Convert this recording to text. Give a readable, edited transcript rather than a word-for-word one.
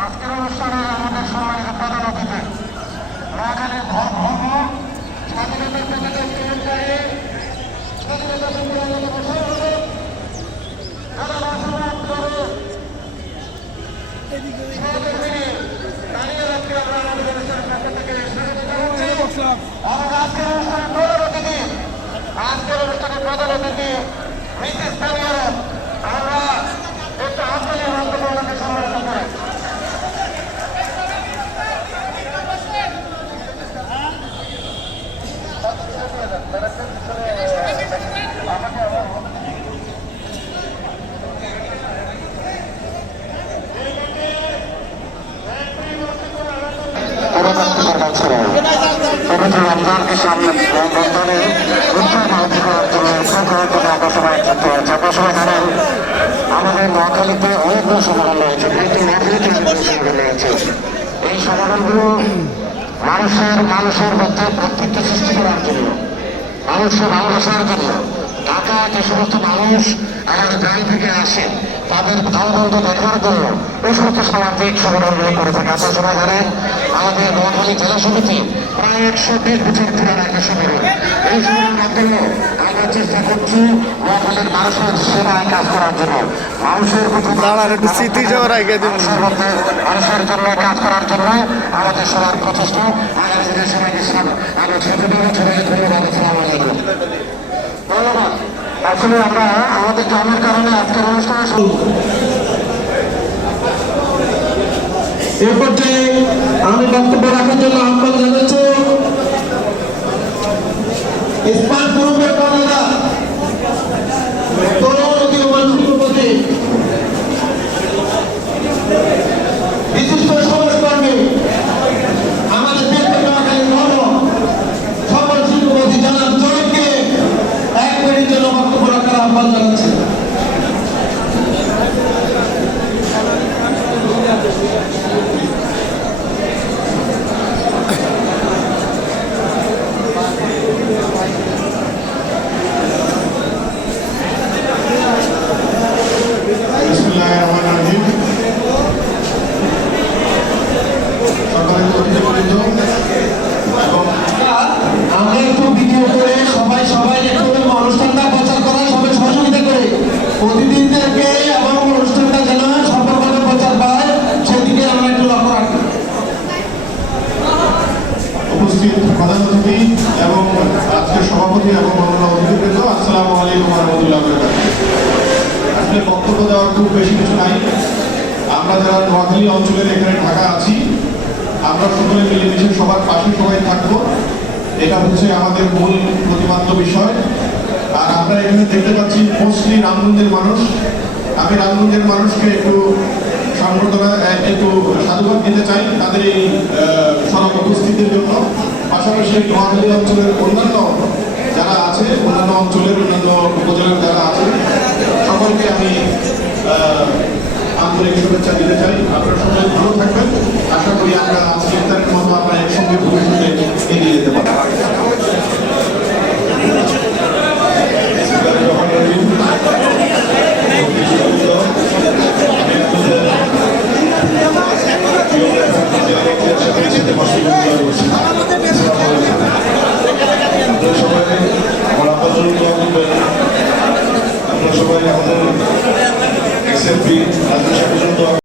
আজকের অনুষ্ঠানে আমাদের সম্মানিত প্রধান অতিথি নোয়াখালীর ধর্ম স্বাধীনতার পতাকা উত্তোলন করে স্বাধীনতা সংগ্রামী দাঁড়িয়ে রাখতে আমরা আমাদের অনুষ্ঠানের পক্ষ থেকে আজকের অনুষ্ঠানের প্রধান অতিথি আজকের অনুষ্ঠানের প্রধান অতিথি মিসেস তানিয়া আমরা একটা আঞ্চলিক বক্তব্য ওনাকে সম্মানিত করি। রমজানকে সামনে রমজানে উত্তর ভারত করার জন্য আকর্ষণায় যুক্ত হয়েছে। আকর্ষণে জানেন আমাদের নোয়াখালীতে অনেকগুলো সমাগম রয়েছে, কিন্তু নোয়াখালীতে অনেকগুলো সমাগম রয়েছে। এই সমাগমগুলো মানুষের মধ্যে প্রত্যেকটি সৃষ্টি করার জন্য, মানুষকে ভালোবাসার জন্য। ঢাকা যে সমস্ত মানুষ আমাদের গ্রাম থেকে আসে তাদের ভালো-মন্দ দেখার জন্য এই সমস্ত সামাজিক সংগঠনগুলো করে থাকে। আপনার সবাই জানেন আমাদের নোয়াখালী জেলা সমিতি প্রায় 120 বছর পুরানো একটা সংগঠন। এই সংগঠনের মাধ্যমে আমরা চেষ্টা করছি নোয়াখালীর মানুষের সেবায় কাজ করার জন্য, মানুষের মধ্যে মানুষের জন্য কাজ করার জন্য আমাদের সবার প্রচেষ্টা। আগামী দিনের সবাইকে আমরা সবাইকে ধন্যবাদ। আসসালামু আলাইকুম। ধন্যবাদ। আসলে আমরা আমাদের জন্মের কারণে আজকের অনুষ্ঠানে এ পর্যায়ে আমি বক্তব্য রাখার জন্য আহ্বান জানাচ্ছি ইস্পাত গ্রুপের কর্মীরা তরুণ উদীয়মান শিল্পপতি বিশিষ্ট সমাজকর্মী আমাদের নোয়াখালীর ধর্ম সকল শিল্পপতি জানাব জয়কে 1 মিনিট জন্য বক্তব্য রাখার আহ্বান জানাচ্ছি। আমরা একটু ভিডিও করে সবাই একটু অনুষ্ঠানটা প্রচার করা, সবাই সহযোগিতা করে অতিথিদেরকে এবং অনুষ্ঠানটা যেন সফলভাবে প্রচার পায় সেদিকে আমরা একটু লক্ষ্য রাখি। উপস্থিত প্রধান অতিথি এবং আজকের সভাপতি এবং অন্যান্য অতিথিবৃন্দ, আসসালামু আলাইকুম ওয়া রাহমাতুল্লাহি ওয়া বারাকাতুহু। আসলে বক্তব্য দেওয়ার খুব বেশি কিছু নাই। আমরা যারা নোয়াখালী অঞ্চলের এখানে ঢাকা আছি, আমরা সকলে মিলেমিশে সবার পাশে সবাই থাকবো, এটা হচ্ছে আমাদের মূল প্রতিপাদ্য বিষয়। আর আমরা এখানে দেখতে পাচ্ছি মোস্টলি রামগঞ্জের মানুষ। আমি রামগঞ্জের মানুষকে একটু সংবর্ধনা একটু সাধুবাদ দিতে চাই তাদের এই সরব উপস্থিতির জন্য। পাশাপাশি নোয়াখালী অঞ্চলের অন্যান্য যারা আছে, অন্যান্য অঞ্চলের অন্যান্য উপজেলার যারা আছে, সকলকে আমি আন্তরিক শুভেচ্ছা দিতে চাই। আপনারা সবাই ভালো থাকবেন।